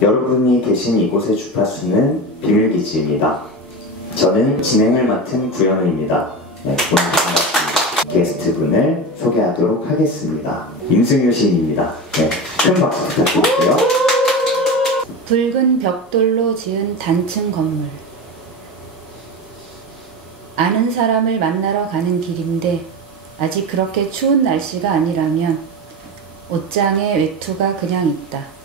여러분이 계신 이곳의 주파수는 비밀기지입니다. 저는 진행을 맡은 구현우입니다. 네, 오늘 반갑습니다. 게스트분을 소개하도록 하겠습니다. 임승효 시인입니다. 네, 큰 박수 부탁드릴게요. 붉은 벽돌로 지은 단층 건물. 아는 사람을 만나러 가는 길인데 아직 그렇게 추운 날씨가 아니라면 옷장에 외투가 그냥 있다.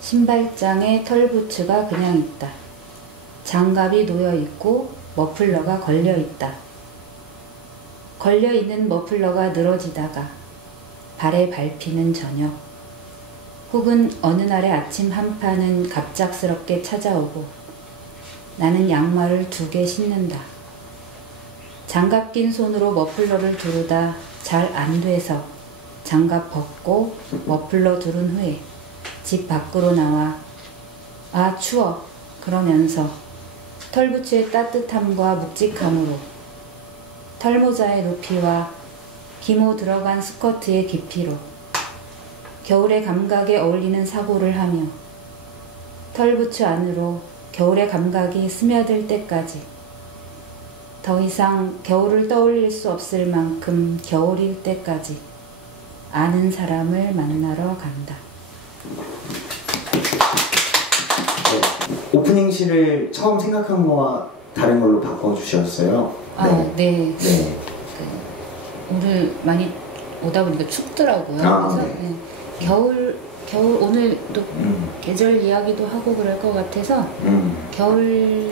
신발장에 털부츠가 그냥 있다. 장갑이 놓여있고 머플러가 걸려있다. 걸려있는 머플러가 늘어지다가 발에 밟히는 저녁. 혹은 어느 날의 아침 한파는 갑작스럽게 찾아오고 나는 양말을 2개 신는다. 장갑 낀 손으로 머플러를 두르다 잘 안 돼서 장갑 벗고 머플러 두른 후에 집 밖으로 나와 아 추워 그러면서 털부츠의 따뜻함과 묵직함으로 털모자의 높이와 기모 들어간 스커트의 깊이로 겨울의 감각에 어울리는 사고를 하며 털부츠 안으로 겨울의 감각이 스며들 때까지 더 이상 겨울을 떠올릴 수 없을 만큼 겨울일 때까지 아는 사람을 만나러 간다. 네, 오프닝 시를 처음 생각한 거와 다른 걸로 바꿔주셨어요. 아, 네. 네. 오늘 많이 오다 보니까 춥더라고요. 그래서 네. 겨울 오늘도 계절 이야기도 하고 그럴 것 같아서 겨울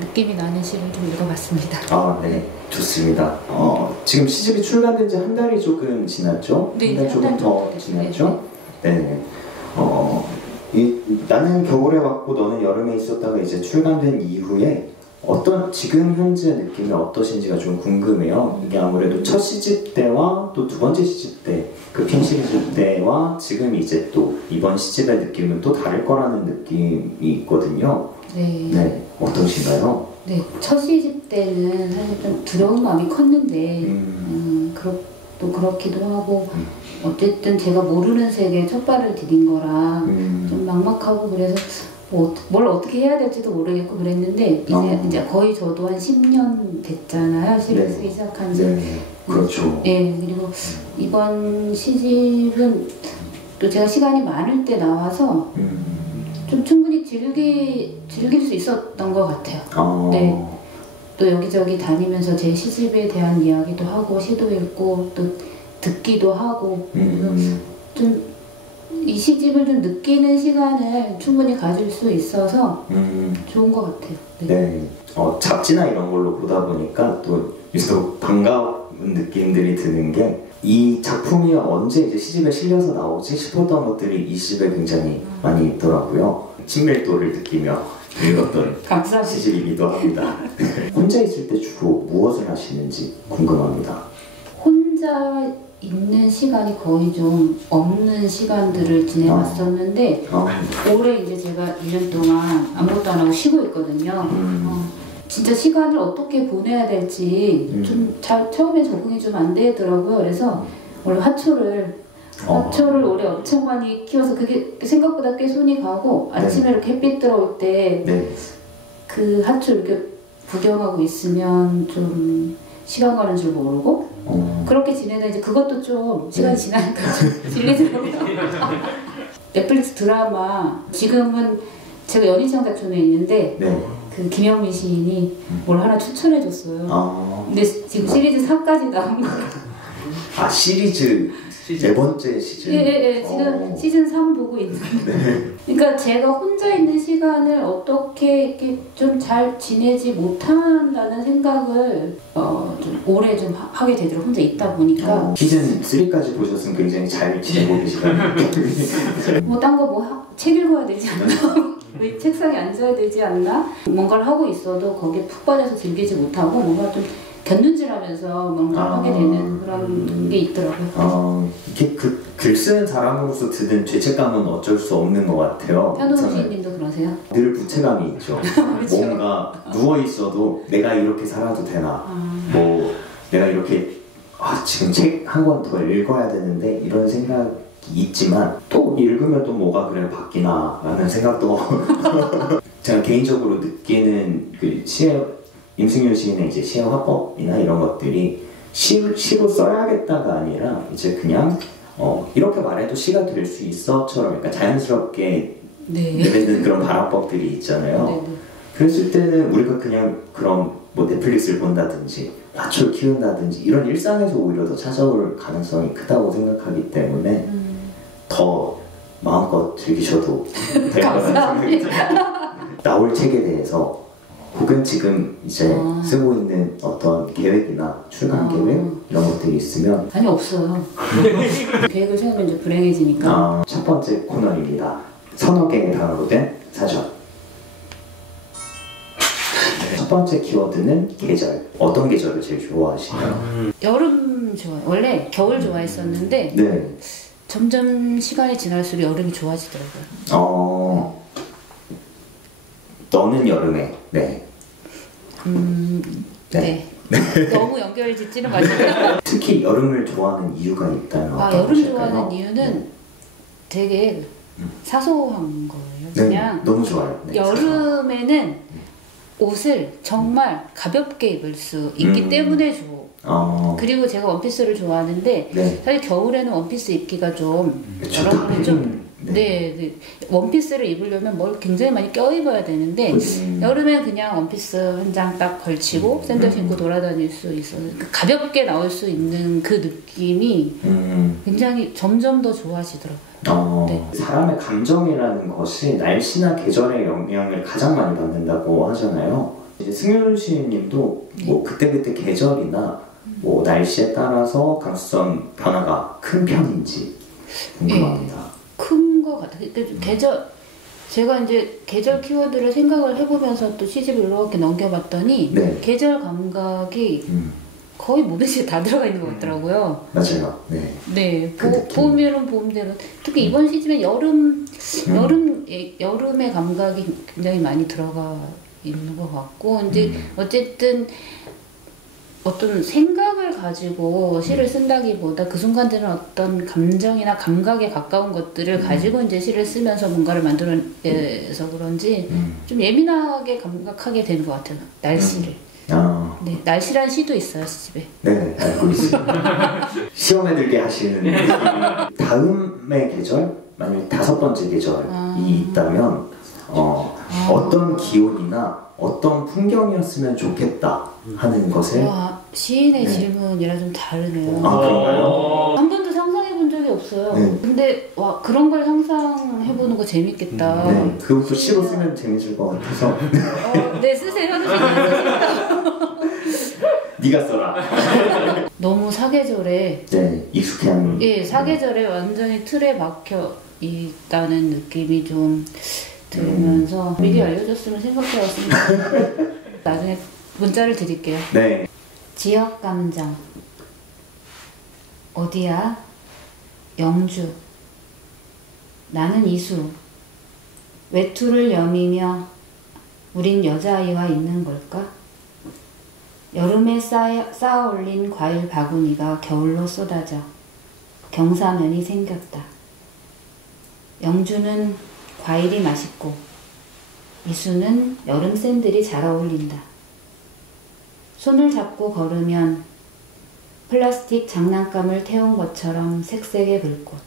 느낌이 나는 시를 좀 읽어봤습니다. 아, 네. 좋습니다. 지금 시집이 출간된 지 한 달이 조금 지났죠? 네, 한 달 조금 더 지났죠? 네. 나는 겨울에 왔고 너는 여름에 있었다가 이제 출간된 이후에 지금 현재 느낌이 어떠신지가 좀 궁금해요. 이게 아무래도 첫 시집 때와 또 2번째 시집 때, 그 핑 시리즈 때와 지금 이제 또 이번 시집의 느낌은 또 다를 거라는 느낌이 있거든요. 네. 네. 어떠신가요? 네, 첫 시집 때는 사실 좀 두려운 마음이 컸는데 또 그렇기도 하고 어쨌든 제가 모르는 세계에 첫 발을 디딘 거라 좀 막막하고 그래서 뭘 어떻게 해야 될지도 모르겠고 그랬는데 이제 거의 저도 한 10년 됐잖아요. 시를 쓰기 시작한 지. 네. 그렇죠. 네, 그리고 이번 시집은 또 제가 시간이 많을 때 나와서 좀 충분히 즐길 수 있었던 것 같아요. 네. 또 여기저기 다니면서 제 시집에 대한 이야기도 하고 시도 읽고 또 듣기도 하고 좀 이 시집을 좀 느끼는 시간을 충분히 가질 수 있어서 좋은 것 같아요. 네. 네. 잡지나 이런 걸로 보다 보니까 또 유독 반가운 느낌들이 드는 게 이 작품이 언제 이제 시집에 실려서 나오지 싶었던 것들이 이 시집에 굉장히 많이 있더라고요. 친밀도를 느끼며 읽었던 시집이기도 합니다. 혼자 있을 때 주로 무엇을 하시는지 궁금합니다. 혼자 있는 시간이 거의 좀 없는 시간들을 지내왔었는데 올해 이제 제가 2년 동안 아무것도 안 하고 쉬고 있거든요. 진짜 시간을 어떻게 보내야 될지 좀 처음에 적응이 좀 안 되더라고요. 그래서 원래 화초를 올해 엄청 많이 키워서 그게 생각보다 꽤 손이 가고 아침에 이렇게 햇빛 들어올 때 그 화초 이렇게 구경하고 있으면 좀 시간 가는 줄 모르고 그렇게 지내다 이제 그것도 좀 시간이 지나니까 좀 질리더라고요. 넷플릭스 드라마 지금은 제가 연희창 작촌에 있는데 그 김영민 시인이 뭘 하나 추천해줬어요. 근데 지금 시리즈 4까지 나온 거예요. 아, 시리즈 4번째 시즌? 예. 지금 시즌 3 보고 있는데. 그러니까 제가 혼자 있는 시간을 어떻게 이렇게 좀 잘 지내지 못한다는 생각을 좀 오래 좀 하게 되더라고요. 혼자 있다 보니까. 시즌 3까지 보셨으면 굉장히 잘 지내고 계시다는 뭐 딴 거 책 읽어야 되지 않나? 왜 책상에 앉아야 되지 않나? 뭔가를 하고 있어도 거기에 푹 빠져서 즐기지 못하고 뭔가 좀 견눈질하면서 뭔가 하게 되는 그런 게 있더라고요. 이렇게 글 쓰는 사람으로서 드는 죄책감은 어쩔 수 없는 것 같아요. 현우 시인님도 그러세요? 늘 부채감이 있죠. 그렇죠. 뭔가 누워 있어도 내가 이렇게 살아도 되나? 뭐 내가 이렇게 지금 책 한 권 더 읽어야 되는데 이런 생각이 있지만 또 읽으면 또 뭐가 그래 바뀌나 라는 생각도 제가 개인적으로 느끼는 그 시의 임승윤 시인의 이제 시의 화법이나 이런 것들이 시로 써야겠다가 아니라 이제 그냥 이렇게 말해도 시가 될 수 있어처럼 그러니까 자연스럽게 내뱉는 그런 발화법들이 있잖아요. 네. 그랬을 때는 우리가 그냥 그런 뭐 넷플릭스를 본다든지 화초를 키운다든지 이런 일상에서 오히려 더 찾아올 가능성이 크다고 생각하기 때문에 더 마음껏 즐기셔도 될 거라는 생각이 듭니다. 나올 책에 대해서 혹은 지금 이제 쓰고 있는 어떤 계획이나 출간 계획 이런 것들이 있으면 아니 없어요. 계획을 세우면 이제 불행해지니까. 첫 번째 코너입니다. 서너 개의 단어로 된 사전. 첫 번째 키워드는 계절. 어떤 계절을 제일 좋아하시나요? 여름 좋아요. 원래 겨울 좋아했었는데 네. 점점 시간이 지날수록 여름이 좋아지더라고요. 너는 여름에. 네. 네. 너무 연결 짓지는 마시고요. 특히 여름을 좋아하는 이유가 있다면 어떤 여름 것일까요? 좋아하는 이유는 되게 사소한 거예요. 네, 그냥 너무 좋아요. 네, 여름에는 옷을 정말 가볍게 입을 수 있기 때문에 좋아. 그리고 제가 원피스를 좋아하는데 네. 사실 겨울에는 원피스 입기가 좀 그쵸, 여러분이 좀 네. 네. 원피스를 입으려면 뭘 굉장히 많이 껴입어야 되는데 여름엔 그냥 원피스 한 장 딱 걸치고 샌들 신고 돌아다닐 수 있어서 가볍게 나올 수 있는 그 느낌이 굉장히 점점 더 좋아지더라고요. 네. 사람의 감정이라는 것이 날씨나 계절의 영향을 가장 많이 받는다고 하잖아요. 이제 승윤 시인님도 뭐 그때그때 계절이나 뭐 날씨에 따라서 감수성 변화가 큰 편인지 궁금합니다. 큰 거 같아요. 계절 제가 이제 계절 키워드를 생각을 해보면서 또 시집을 이렇게 넘겨봤더니 네. 계절 감각이 거의 모든 다 들어가 있는 것 같더라고요. 맞아요. 네. 네. 그 봄이면 봄대로 특히 이번 시즌에 여름의 감각이 굉장히 많이 들어가 있는 것 같고 이제 어쨌든 어떤 생각을 가지고 시를 쓴다기보다 그 순간들은 어떤 감정이나 감각에 가까운 것들을 가지고 이제 시를 쓰면서 뭔가를 만들어내서 그런지 좀 예민하게 감각하게 되는 것 같아요. 날씨를. 네, 날씨란 시도 있어요, 시집에. 네, 알고 있습니다. 시험에 들게 하시는 다음의 계절, 만약 다섯 번째 계절이 있다면 어떤 기온이나 어떤 풍경이었으면 좋겠다 하는 것을 시인의 질문이랑 좀 다르네요. 그런가요? 한 번도 상상해 본 적이 없어요. 네. 근데 그런 걸 상상해 보는 거 재밌겠다. 네, 그것도 시로 쓰면 재밌을 것 같아서 네, 쓰세요. 네가 써라. 너무 사계절에 익숙한 사계절에 완전히 틀에 박혀 있다는 느낌이 좀 들면서 미리 알려줬으면 생각해왔습니다. 나중에 문자를 드릴게요. 네. 지역 감정. 어디야? 영주. 나는 이수. 외투를 여미며 우린 여자아이와 있는 걸까? 여름에 쌓아 올린 과일 바구니가 겨울로 쏟아져 경사면이 생겼다. 영주는 과일이 맛있고 이수는 여름 샌들이 잘 어울린다. 손을 잡고 걸으면 플라스틱 장난감을 태운 것처럼 색색의 불꽃.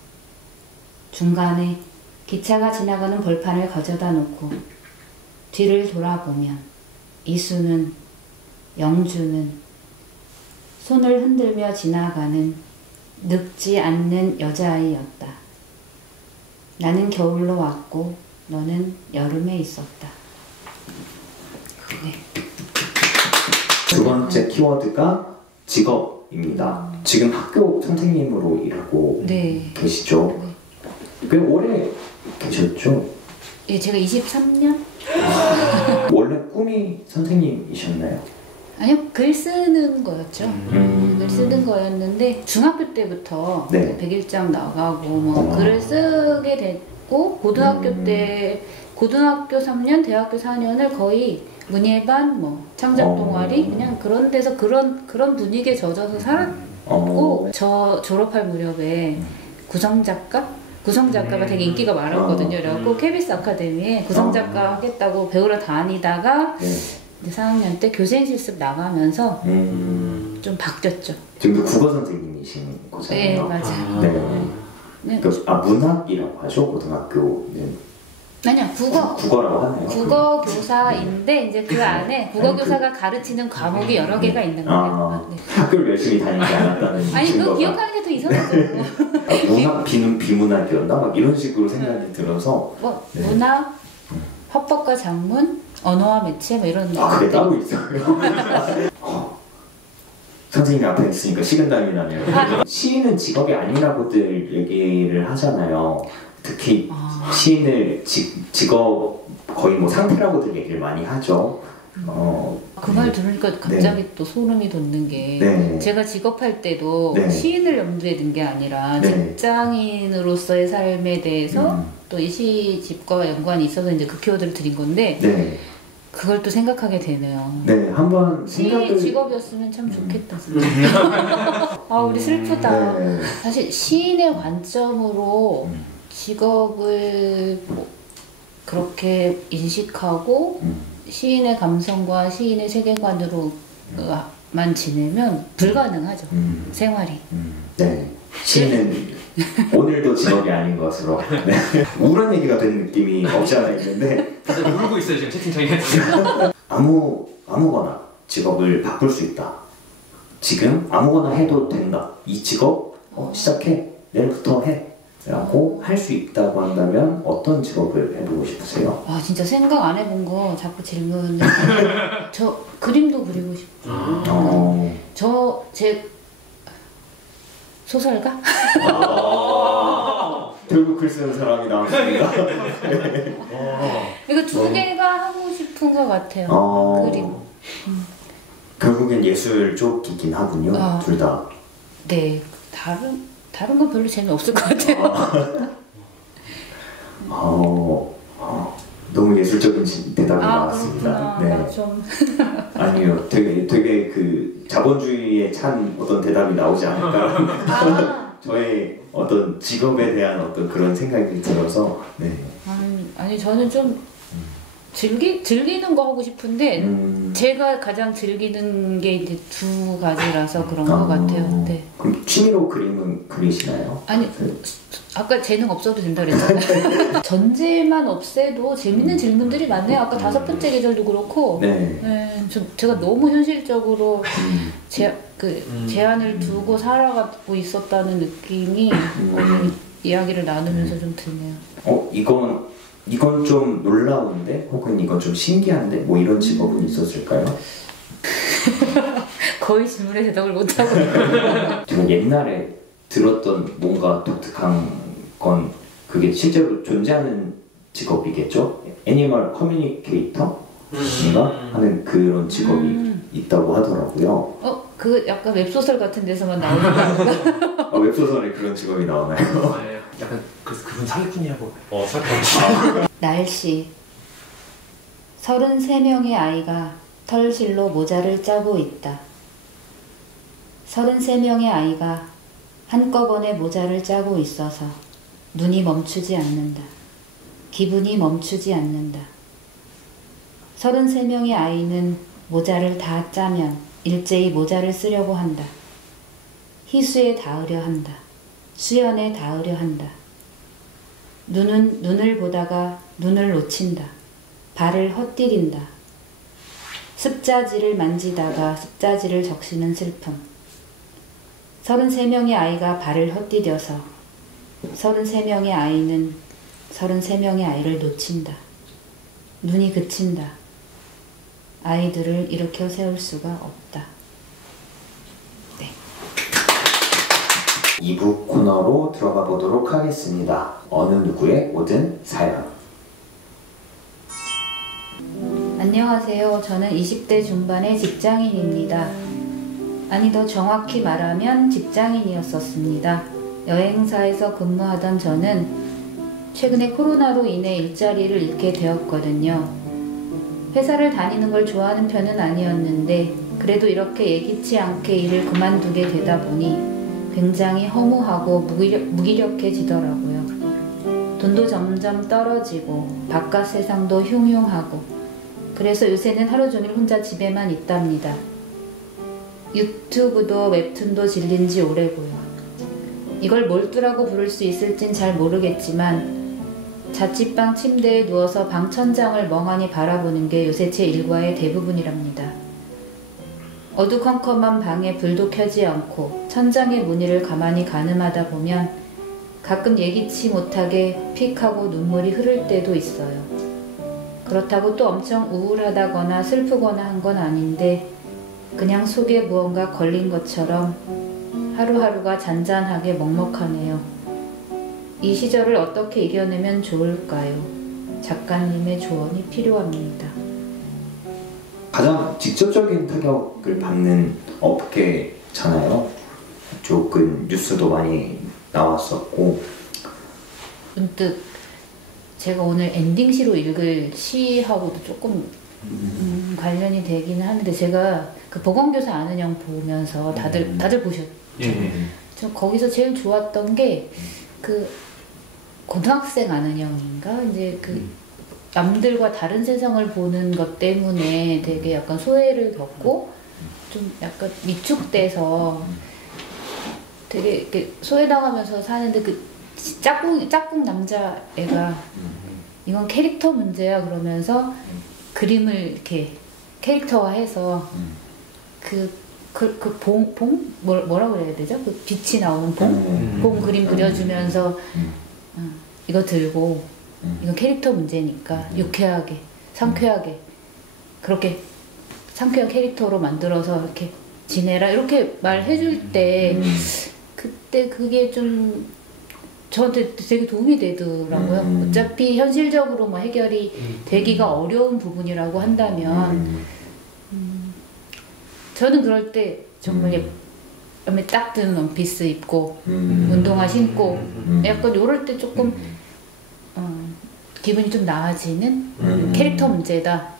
중간에 기차가 지나가는 벌판을 가져다 놓고 뒤를 돌아보면 이수는 영주는 손을 흔들며 지나가는 늙지 않는 여자아이였다. 나는 겨울로 왔고 너는 여름에 있었다. 네. 두 번째 키워드가 직업입니다. 지금 학교 선생님으로 일하고 계시죠? 꽤 오래 계셨죠? 예, 제가 23년? 원래 꿈이 선생님이셨나요? 아니요, 글 쓰는 거였죠. 글 쓰는 거였는데 중학교 때부터 백일장 나가고 뭐 글을 쓰게 됐고 고등학교 때 고등학교 3년, 대학교 4년을 거의 문예반, 뭐 창작 동아리 그냥 그런 데서 그런 분위기에 젖어서 살았고 저 졸업할 무렵에 구성작가가 되게 인기가 많았거든요. 그래갖고 KBS 아카데미에 구성작가 하겠다고 배우러 다니다가 이제 4학년 때 교생 실습 나가면서 좀 바뀌었죠. 지금도 국어 선생님이신 거잖아요. 네, 맞아요. 네. 문학이라고 하죠, 고등학교는. 아니요, 국어라고 하나요? 국어 교사인데 이제 그 안에 국어 교사가 가르치는 과목이 여러 개가 있는 거예요. 네. 학교를 열심히 다니지 않았다는 아니 그거 기억하는 게 더 이상하죠. 문학 비문학이었나? 막 이런 식으로 생각이 들어서 문학, 화법과 작문, 언어와 매체 뭐 이런 그게 따로 있어요? 선생님이 앞에 있으니까 식은땀이 나네요. 시인은 직업이 아니라고들 얘기를 하잖아요. 특히 시인을 직업 거의 뭐 상태라고들 얘기를 많이 하죠. 그 말 들으니까 갑자기 또 소름이 돋는 게 제가 직업할 때도 시인을 염두에 둔 게 아니라 직장인으로서의 삶에 대해서 또 이 시집과 연관이 있어서 이제 그 키워드를 드린 건데 그걸 또 생각하게 되네요. 네, 한번 시인 직업이었으면 참 좋겠다 진짜. 우리 슬프다. 사실 시인의 관점으로 직업을 그렇게 인식하고 시인의 감성과 시인의 세계관으로만 지내면 불가능하죠. 생활이. 네. 시인은 오늘도 직업이 아닌 것으로 우울한 얘기가 된 느낌이 없지 않아 있는데 다들 울고 있어요 지금 채팅창에. 아무거나 직업을 바꿀 수 있다. 지금 아무거나 해도 된다. 이 직업 시작해. 내일부터 해. 라고 할 수 있다고 한다면 어떤 직업을 해보고 싶으세요? 진짜 생각 안 해본 거 자꾸 질문. 저 그림도 그리고 싶어요. 제 소설가? 결국 글 쓰는 사람이 나왔습니다. 이거 두 개가 하고 싶은 것 같아요. 그림. 결국엔 예술 쪽이긴 하군요. 둘 다. 네. 다른 건 별로 재미없을 것 같아요. 너무 예술적인 대답이 나왔습니다. 좀. 아니요, 되게 그 자본주의에 찬 어떤 대답이 나오지 않을까. 저의 어떤 직업에 대한 어떤 그런 생각이 들어서. 아니 저는 좀 즐기는 거 하고 싶은데 제가 가장 즐기는 게 이제 두 가지라서 그런 것 같아요. 네. 그럼 취미로 그림은 그리시나요? 아니 아까 재능 없어도 된다 그랬잖아요. 전제만 없애도 재밌는 질문들이 많네요. 아까 5번째 계절도 그렇고 제가 너무 현실적으로 제한을 두고 살아가고 있었다는 느낌이 이야기를 나누면서 좀 드네요. 이건 좀 놀라운데 혹은 이건 좀 신기한데 뭐 이런 직업은 있었을까요? 거의 질문에 대답을 못하고 제가 옛날에 들었던 뭔가 독특한 건 그게 실제로 존재하는 직업이겠죠? 애니멀 커뮤니케이터인가 하는 그런 직업이 있다고 하더라고요. 그 약간 웹소설 같은 데서만 나오는 거 웹소설에 그런 직업이 나오나요? 약간 그분 사기꾼이라고. 사기꾼. 날씨 33명의 아이가 털실로 모자를 짜고 있다. 33명의 아이가 한꺼번에 모자를 짜고 있어서 눈이 멈추지 않는다. 기분이 멈추지 않는다. 33명의 아이는 모자를 다 짜면 일제히 모자를 쓰려고 한다. 희수에 닿으려 한다. 수연에 닿으려 한다. 눈은 눈을 보다가 눈을 놓친다. 발을 헛디딘다. 습자지를 만지다가 습자지를 적시는 슬픔. 33명의 아이가 발을 헛디뎌서 33명의 아이는 33명의 아이를 놓친다. 눈이 그친다. 아이들을 일으켜 세울 수가 없다. 2부 코너로 들어가 보도록 하겠습니다. 어느 누구의 모든 사연. 안녕하세요. 저는 20대 중반의 직장인입니다. 아니 더 정확히 말하면 직장인이었었습니다. 여행사에서 근무하던 저는 최근에 코로나로 인해 일자리를 잃게 되었거든요. 회사를 다니는 걸 좋아하는 편은 아니었는데 그래도 이렇게 예기치 않게 일을 그만두게 되다 보니 굉장히 허무하고 무기력해지더라고요. 돈도 점점 떨어지고 바깥 세상도 흉흉하고 그래서 요새는 하루 종일 혼자 집에만 있답니다. 유튜브도 웹툰도 질린 지 오래고요. 이걸 몰두라고 부를 수 있을진 잘 모르겠지만 자취방 침대에 누워서 방 천장을 멍하니 바라보는 게 요새 제 일과의 대부분이랍니다. 어두컴컴한 방에 불도 켜지 않고 천장의 무늬를 가만히 가늠하다 보면 가끔 예기치 못하게 픽 하고 눈물이 흐를 때도 있어요. 그렇다고 또 엄청 우울하다거나 슬프거나 한 건 아닌데 그냥 속에 무언가 걸린 것처럼 하루하루가 잔잔하게 먹먹하네요. 이 시절을 어떻게 이겨내면 좋을까요? 작가님의 조언이 필요합니다. 가장 직접적인 타격을 받는 업계잖아요. 조금 뉴스도 많이 나왔었고. 문득 제가 오늘 엔딩시로 읽을 시하고도 조금 관련이 되긴 하는데 제가 그 보건교사 아는 형 보면서 다들 보셨죠? 저 거기서 제일 좋았던 게 그 고등학생 아는 형인가 이제 그 남들과 다른 세상을 보는 것 때문에 되게 약간 소외를 겪고 좀 약간 위축돼서 되게 이렇게 소외당하면서 사는데 그 짝꿍 남자애가 이건 캐릭터 문제야 그러면서 그림을 이렇게 캐릭터화해서 뭐라고 그래야 되죠? 그 빛이 나오는 봉 그림 그려주면서 이거 들고 이건 캐릭터 문제니까 유쾌하게 상쾌하게 그렇게 상쾌한 캐릭터로 만들어서 이렇게 지내라 이렇게 말해줄 때 그때 그게 좀 저한테 되게 도움이 되더라고요. 어차피 현실적으로 뭐 해결이 되기가 어려운 부분이라고 한다면 저는 그럴 때 정말 몸에 딱 드는 원피스 입고 운동화 신고 약간 이럴 때 조금 기분이 좀 나아지는 캐릭터 문제다.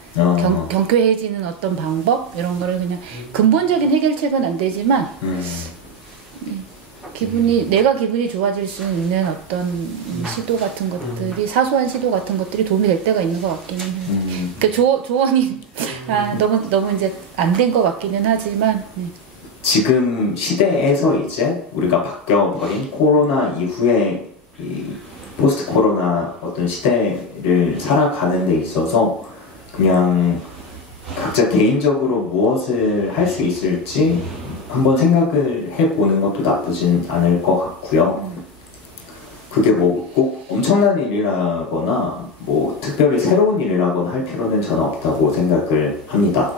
경쾌해지는 어떤 방법 이런 거를 그냥 근본적인 해결책은 안 되지만 내가 기분이 좋아질 수 있는 어떤 시도 같은 것들이 사소한 시도 같은 것들이 도움이 될 때가 있는 것 같기는 해요. 그러니까 조언이 너무 이제 안 된 것 같기는 하지만 지금 시대에서 이제 우리가 바뀌어버린 코로나 이후에 이 포스트 코로나 어떤 시대를 살아가는 데 있어서 그냥 각자 개인적으로 무엇을 할 수 있을지 한번 생각을 해보는 것도 나쁘진 않을 것 같고요. 그게 뭐 꼭 엄청난 일이라거나 뭐 특별히 새로운 일이라거나 할 필요는 저는 없다고 생각을 합니다.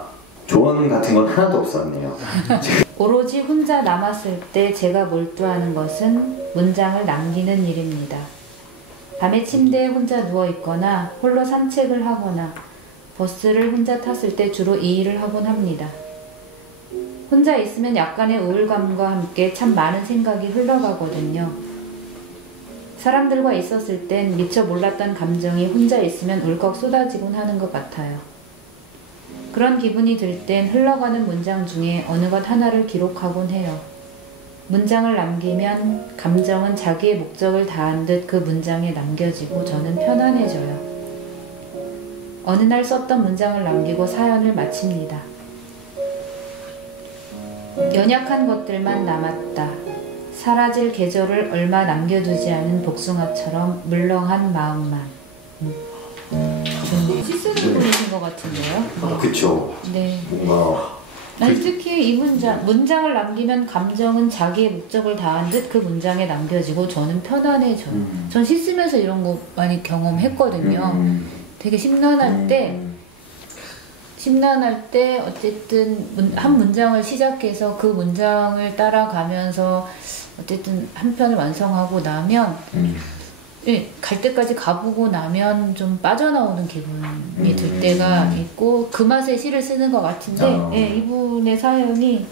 조언 같은 건 하나도 없었네요. 오로지 혼자 남았을 때 제가 몰두하는 것은 문장을 남기는 일입니다. 밤에 침대에 혼자 누워있거나 홀로 산책을 하거나 버스를 혼자 탔을 때 주로 이 일을 하곤 합니다. 혼자 있으면 약간의 우울감과 함께 참 많은 생각이 흘러가거든요. 사람들과 있었을 땐 미처 몰랐던 감정이 혼자 있으면 울컥 쏟아지곤 하는 것 같아요. 그런 기분이 들 땐 흘러가는 문장 중에 어느 것 하나를 기록하곤 해요. 문장을 남기면 감정은 자기의 목적을 다한 듯 그 문장에 남겨지고 저는 편안해져요. 어느 날 썼던 문장을 남기고 사연을 마칩니다. 연약한 것들만 남았다. 사라질 계절을 얼마 남겨두지 않은 복숭아처럼 물렁한 마음만. 좀 시쓰는 분이신 것 같은데요? 그쵸. 네. 뭔가 특히 이 문장을 남기면 감정은 자기의 목적을 다한 듯 그 문장에 남겨지고 저는 편안해져요. 전 시 쓰면서 이런 거 많이 경험했거든요. 되게 심란할 때 어쨌든 한 문장을 시작해서 그 문장을 따라가면서 어쨌든 한 편을 완성하고 나면 갈 때까지 가보고 나면 좀 빠져나오는 기분이 들 때가 있고 그 맛에 시를 쓰는 것 같은데 이분의 사연이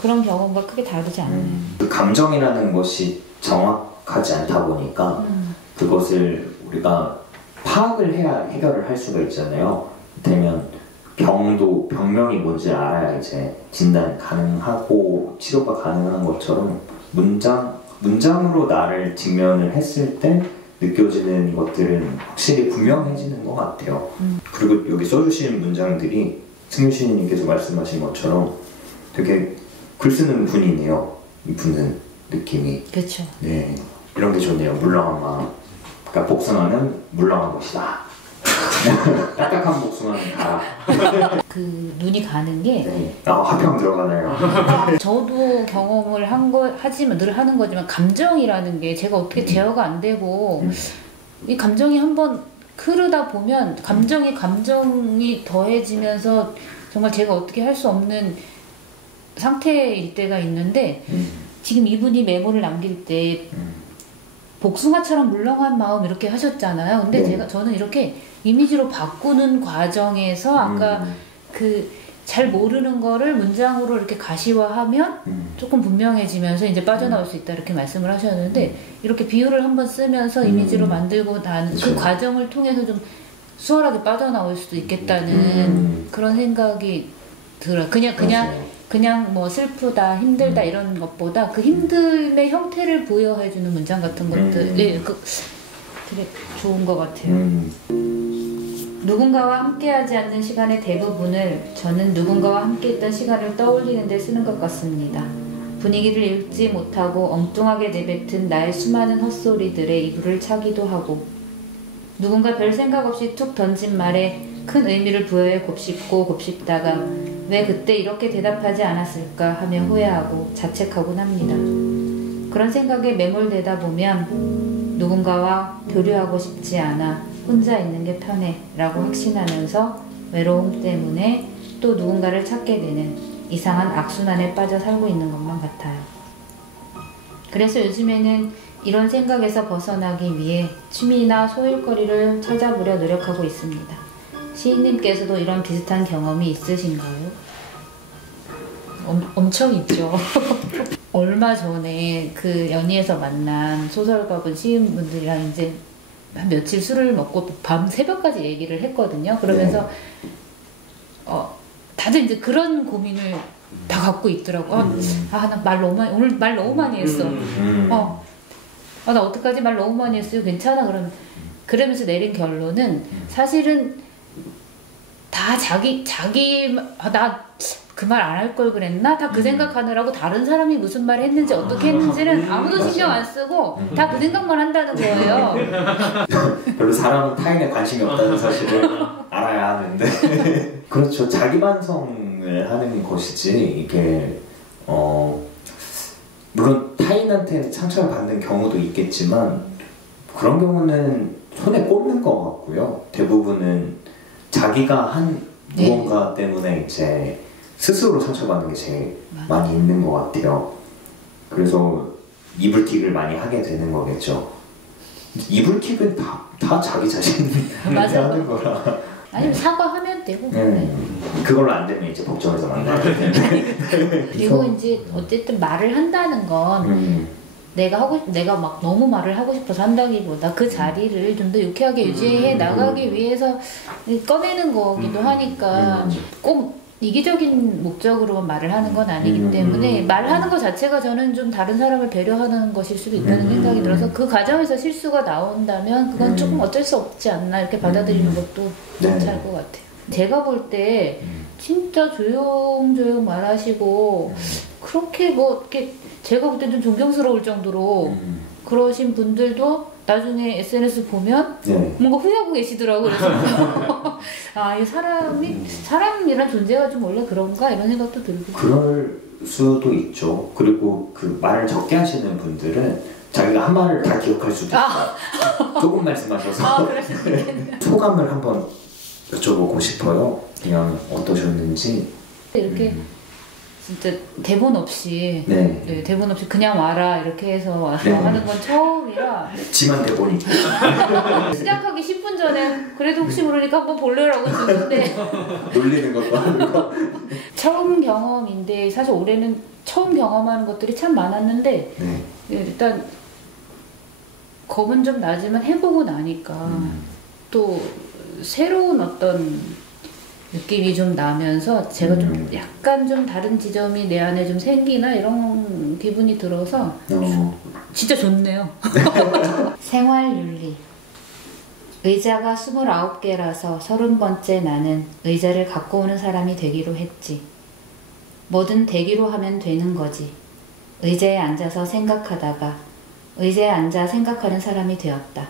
그런 경험과 크게 다르지 않아요. 그 감정이라는 것이 정확하지 않다 보니까 그것을 우리가 파악을 해야 해결을 할 수가 있잖아요. 되면 병명이 뭔지 알아야 이제 진단 가능하고 치료가 가능한 것처럼 문장으로 나를 직면을 했을 때 느껴지는 것들은 확실히 분명해지는 것 같아요. 그리고 여기 써주신 문장들이 승윤 시인님께서 말씀하신 것처럼 되게 글 쓰는 분이네요. 이분은 느낌이. 그렇죠. 네, 이런 게 좋네요. 물렁한 마음. 그러니까 복숭아는 물렁한 것이다. 딱딱한 복숭아는 달아. 그 눈이 가는 게 네. 화평 들어가나요? 저도 경험을 하지만 늘 하는 거지만 감정이라는 게 제가 어떻게 제어가 안 되고 이 감정이 한번 흐르다 보면 감정이 더해지면서 정말 제가 어떻게 할 수 없는 상태일 때가 있는데 지금 이분이 메모를 남길 때 복숭아처럼 물렁한 마음 이렇게 하셨잖아요. 근데 네. 저는 이렇게 이미지로 바꾸는 과정에서 아까 그 잘 모르는 거를 문장으로 이렇게 가시화하면 조금 분명해지면서 이제 빠져나올 수 있다 이렇게 말씀을 하셨는데 이렇게 비유를 한번 쓰면서 이미지로 만들고 나는 그 과정을 통해서 좀 수월하게 빠져나올 수도 있겠다는 그런 생각이 들어요. 그냥 뭐 슬프다, 힘들다 이런 것보다 그 힘듦의 형태를 부여해주는 문장 같은 것들, 네, 되게 좋은 것 같아요. 누군가와 함께하지 않는 시간의 대부분을 저는 누군가와 함께했던 시간을 떠올리는 데 쓰는 것 같습니다. 분위기를 읽지 못하고 엉뚱하게 내뱉은 나의 수많은 헛소리들에 이불을 차기도 하고 누군가 별 생각 없이 툭 던진 말에 큰 의미를 부여해 곱씹다가 왜 그때 이렇게 대답하지 않았을까 하며 후회하고 자책하곤 합니다. 그런 생각에 매몰되다 보면 누군가와 교류하고 싶지 않아 혼자 있는 게 편해 라고 확신하면서 외로움 때문에 또 누군가를 찾게 되는 이상한 악순환에 빠져 살고 있는 것만 같아요. 그래서 요즘에는 이런 생각에서 벗어나기 위해 취미나 소일거리를 찾아보려 노력하고 있습니다. 시인님께서도 이런 비슷한 경험이 있으신가요? 엄청 있죠. 얼마 전에 그 연희에서 만난 소설가분 시인분들이랑 이제 한 며칠 술을 먹고 밤 새벽까지 얘기를 했거든요. 그러면서 다들 이제 그런 고민을 다 갖고 있더라고. 나 오늘 말 너무 많이 했어. 나 어떡하지? 말 너무 많이 했어요. 괜찮아? 그러면서 내린 결론은 사실은 다 나 그 말 안 할 걸 그랬나? 다 그 생각하느라고 다른 사람이 무슨 말 했는지 어떻게 했는지는 아무도 신경 안 쓰고 다 그 생각만 한다는 거예요. 별로 사람은 타인에 관심이 없다는 사실을 알아야 하는데 그렇죠. 자기 반성을 하는 것이지 이게 물론 타인한테 상처를 받는 경우도 있겠지만 그런 경우는 손에 꼽는 것 같고요. 대부분은 자기가 한 무언가 때문에 이제 스스로 상처받는 게 제일 많이 있는 것 같아요. 그래서 이불킥을 많이 하게 되는 거겠죠. 이불킥은 다 자기 자신한테 하는 거라. 아니면 사과하면 되고. 그걸로 안 되면 이제 법정에서 만나야 되는데. 그리고 이제 어쨌든 말을 한다는 건 내가 막 너무 말을 하고 싶어서 한다기보다 그 자리를 좀 더 유쾌하게 유지해 나가기 위해서 꺼내는 거기도 하니까 꼭 이기적인 목적으로 말을 하는 건 아니기 때문에 말하는 것 자체가 저는 좀 다른 사람을 배려하는 것일 수도 있다는 생각이 들어서 그 과정에서 실수가 나온다면 그건 조금 어쩔 수 없지 않나 이렇게 받아들이는 것도 괜찮을 것 같아요. 제가 볼 때 진짜 조용조용 말하시고 그렇게 뭐 이렇게 제가 볼 때 좀 존경스러울 정도로 그러신 분들도 나중에 SNS 보면 뭔가 후회하고 계시더라고요. 그래서 이 사람이란 존재가 좀 원래 그런가 이런 생각도 들고. 그럴 수도 있죠. 그리고 그 말을 적게 하시는 분들은 자기가 한 말을 다 기억할 수도 있어요. 조금 말씀하셔서 소감을 한번 여쭤보고 싶어요. 그냥 어떠셨는지. 이렇게 진짜 대본 없이 대본 없이 그냥 와라 이렇게 해서 와서 하는 건 처음이라 지만 대본이 있고 시작하기 10분 전에 그래도 혹시 모르니까 한번 볼래라고 주는데 놀리는 것도 아니고 처음 경험인데 사실 올해는 처음 경험하는 것들이 참 많았는데 일단 겁은 좀 나지만 해보고 나니까 또 새로운 어떤 느낌이 좀 나면서 제가 좀 약간 좀 다른 지점이 내 안에 좀 생기나 이런 기분이 들어서 진짜 좋네요. 생활윤리. 의자가 29개라서 30번째 나는 의자를 갖고 오는 사람이 되기로 했지. 뭐든 되기로 하면 되는 거지. 의자에 앉아서 생각하다가 의자에 앉아 생각하는 사람이 되었다.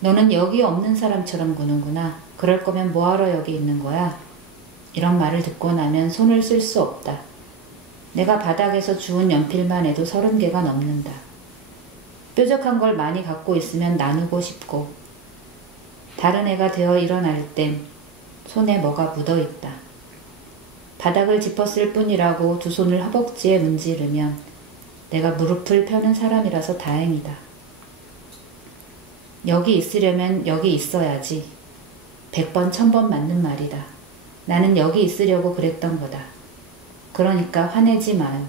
너는 여기 없는 사람처럼 구는구나. 그럴 거면 뭐하러 여기 있는 거야? 이런 말을 듣고 나면 손을 쓸 수 없다. 내가 바닥에서 주운 연필만 해도 30개가 넘는다. 뾰족한 걸 많이 갖고 있으면 나누고 싶고 다른 애가 되어 일어날 땐 손에 뭐가 묻어있다. 바닥을 짚었을 뿐이라고 두 손을 허벅지에 문지르면 내가 무릎을 펴는 사람이라서 다행이다. 여기 있으려면 여기 있어야지. 100번 1000번 맞는 말이다. 나는 여기 있으려고 그랬던 거다. 그러니까 화내지 마요.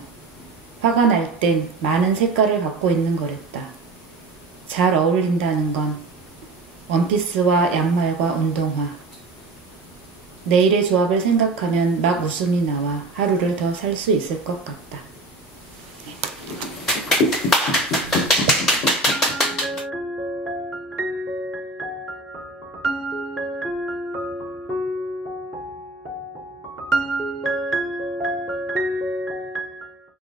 화가 날 땐 많은 색깔을 갖고 있는 거랬다. 잘 어울린다는 건 원피스와 양말과 운동화. 내일의 조합을 생각하면 막 웃음이 나와 하루를 더 살 수 있을 것 같다.